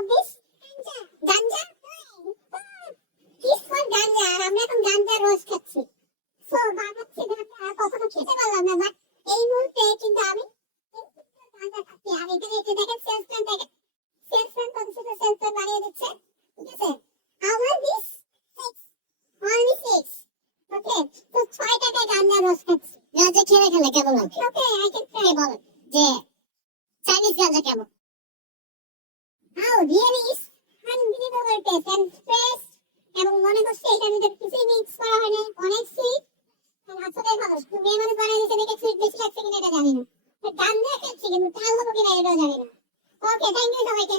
of this? Ganja. Kiss for গাঞ্জা। আর আমরা এখন গাঞ্জা রস খাচ্ছি। So ভাবছি আর কখনো খেতে পারলাম না, বাট এই মুহূর্তে কিন্তু আমি গাঞ্জা খাচ্ছি। আর এখানে একটু দেখেন সেলসম্যান দেখেন, সেলসম্যান কত সুন্দর সেলসম্যান বানিয়ে দিচ্ছে, ঠিক আছে? How much this? 6, only 6. Okay, তো 6 টাকায় গাঞ্জা রস খাচ্ছি। গাঞ্জা খেলে কেমন লাগে? Okay, I can try. বলো যে চাইনিজ গাঞ্জা কেমন? How really is unbelievable taste and fresh, এবং মনে করছে এটার মধ্যে কিছুই মিক্স করা হয় না, অনেক সুইট। আসলে ভালো মেয়ে মানুষ বানিয়ে দিচ্ছে দেখে সুইট বেশি লাগছে কিনা এটা জানি না, গাঞ্জা খাচ্ছি কিন্তু তার হবো কিনা এটাও জানি না। ওকে, থ্যাংক ইউ সবাইকে।